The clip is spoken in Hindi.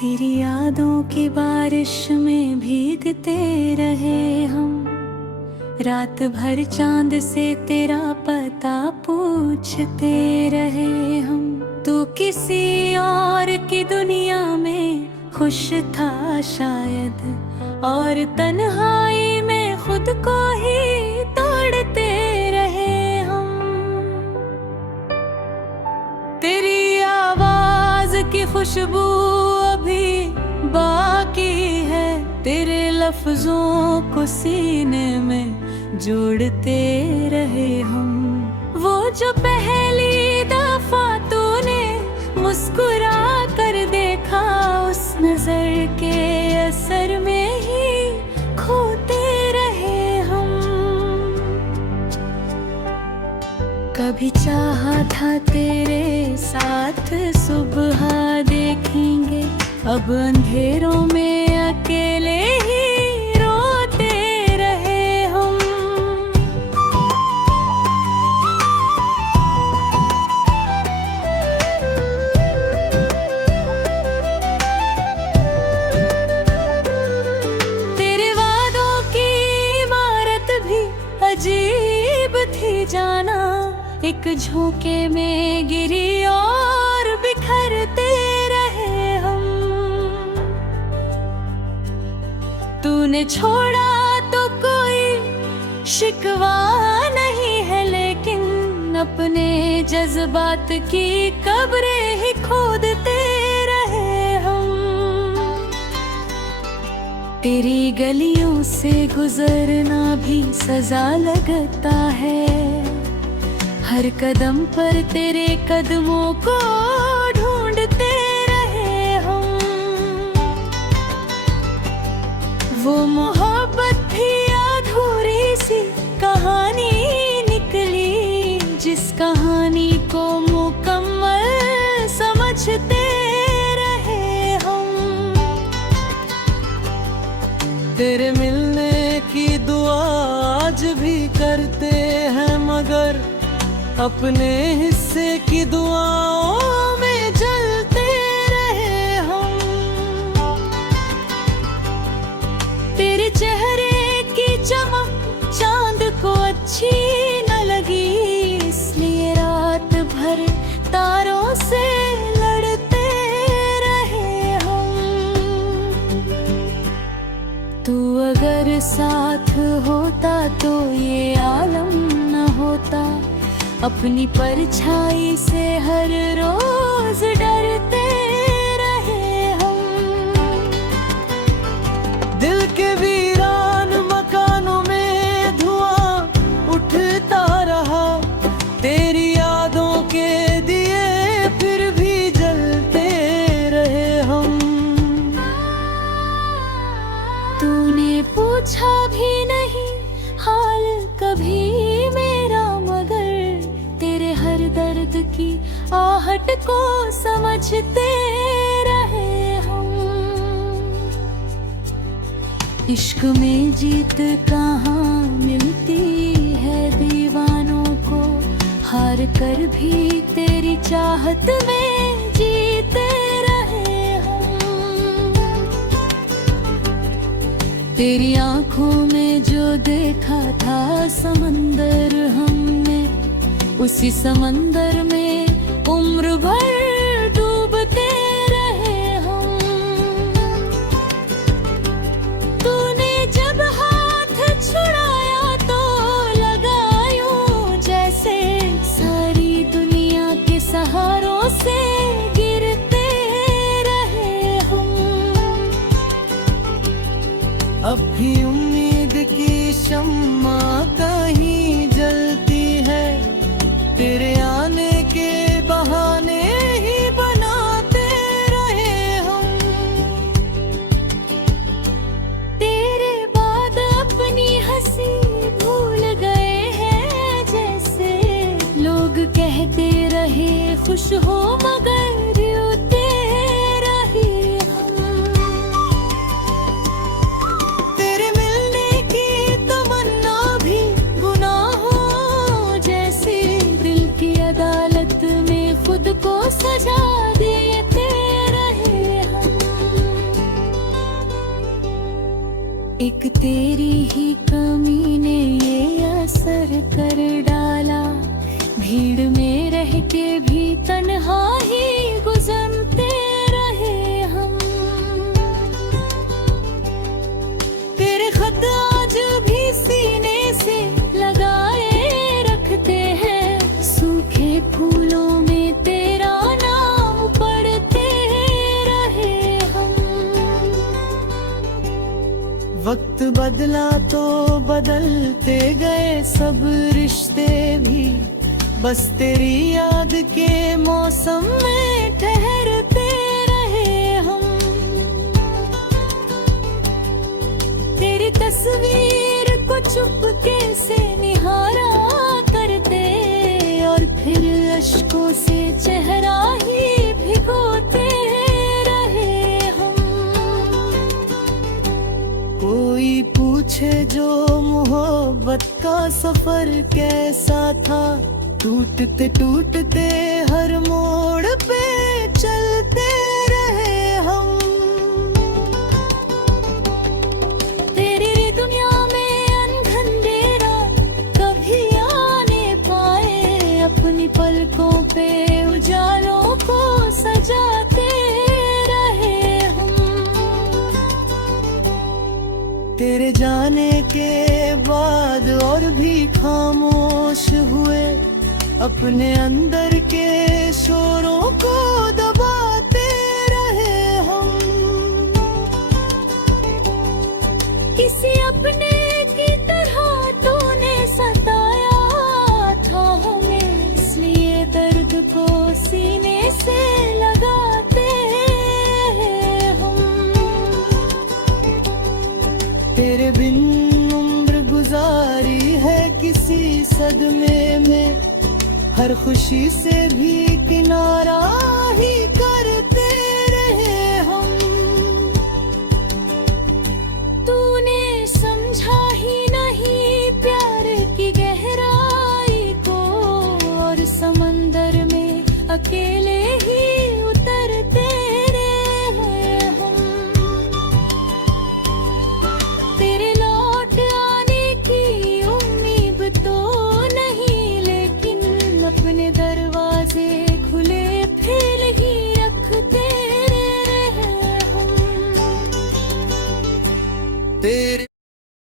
तेरी यादों की बारिश में भीगते रहे हम, रात भर चांद से तेरा पता पूछते रहे हम। तू किसी और की दुनिया में खुश था शायद, और तन्हाई में खुद को ही तोड़ते रहे हम। तेरी आवाज की खुशबू अभी बाकी है, तेरे लफ्जों को सीने में जोड़ते रहे हम। वो जो पहली दफा तूने मुस्कुरा कर देखा, उस नजर के असर में ही खोते रहे हम। कभी चाहा था तेरे साथ सुबह देखेंगे, अब अंधेरों में अकेले ही रोते रहे हम। तेरे वादों की इमारत भी अजीब थी जाना, एक झोंके में गिरी और बिखरते रहे हम। तूने छोड़ा तो कोई शिकवा नहीं है, लेकिन अपने जज्बात की कब्रें ही खोदते रहे हम। तेरी गलियों से गुजरना भी सजा लगता है, हर कदम पर तेरे कदमों को ढूंढते रहे हम। वो मोहब्बत भी अधूरी सी कहानी निकली, जिस कहानी को मुकम्मल समझते रहे हम। तेरे मिलने की दुआ आज भी करते हैं, मगर अपने हिस्से की दुआओं में जलते रहे हम। तेरे चेहरे की चमक चांद को अच्छी न लगी, इसलिए रात भर तारों से लड़ते रहे हम। तू अगर साथ होता तो ये आलम न होता, अपनी परछाई से हर रोज डरते रहे हम। दिल के वीरान मकानों में धुआं उठता रहा, तेरी यादों के दिए फिर भी जलते रहे हम। तूने पूछा भी नहीं हाल कभी मेरा, मगर तेरे हर दर्द की आहट को समझते रहे हम। इश्क में जीत कहाँ मिलती है दीवानों को, हार कर भी तेरी चाहत में जीते रहे हम। तेरी आंखों में जो देखा था समंदर हमने, उसी समंदर में उम्र भर डूबते रहे हम। तूने जब हाथ छुड़ाया तो लगा यूं जैसे सारी दुनिया के सहारों से गिरते रहे हम। अब भी उम्मीद की शम्मा कहीं जलती है, तेरे आने के बहाने ही बनाते रहे हम। तेरे बाद अपनी हंसी भूल गए हैं, जैसे लोग कहते रहे खुश हो मगर रोते रहे हम। तेरे मिलने की तमन्ना भी गुनाहों जैसी, दिल की अदालत में खुद को सजा देते रहे हम। एक तेरी ही कमी ने ये असर कर डाला, भीड़ में रह के भी तन्हा ही गुजरते रहे हम। तेरे खत आज भी सीने से लगाए रखते हैं, सूखे फूलों में तेरा नाम पढ़ते रहे हम। वक्त बदला तो बदलते गए सब रिश्ते भी, बस तेरी याद के मौसम में ठहरते रहे हम। तेरी तस्वीर को चुपके से निहारा करते, और फिर अश्कों से चेहरा ही भिगोते रहे हम। कोई पूछे जो मोहब्बत का सफर कैसा था, टूटते टूटते हर मोड़ पे चलते रहे हम। तेरी दुनिया में अनधंधेरा कभी आने पाए, अपनी पलकों पे उजालों को सजाते रहे हम। तेरे जाने के बाद और भी खामोश हुए, अपने अंदर के शोरों को दबाते रहे हम। किसी अपने की तरह तूने सताया था हमें, इसलिए दर्द को सीने से लगाते हैं हम। तेरे बिन उम्र गुजारी है किसी सदमे में, हर खुशी से भी किनारा ही कर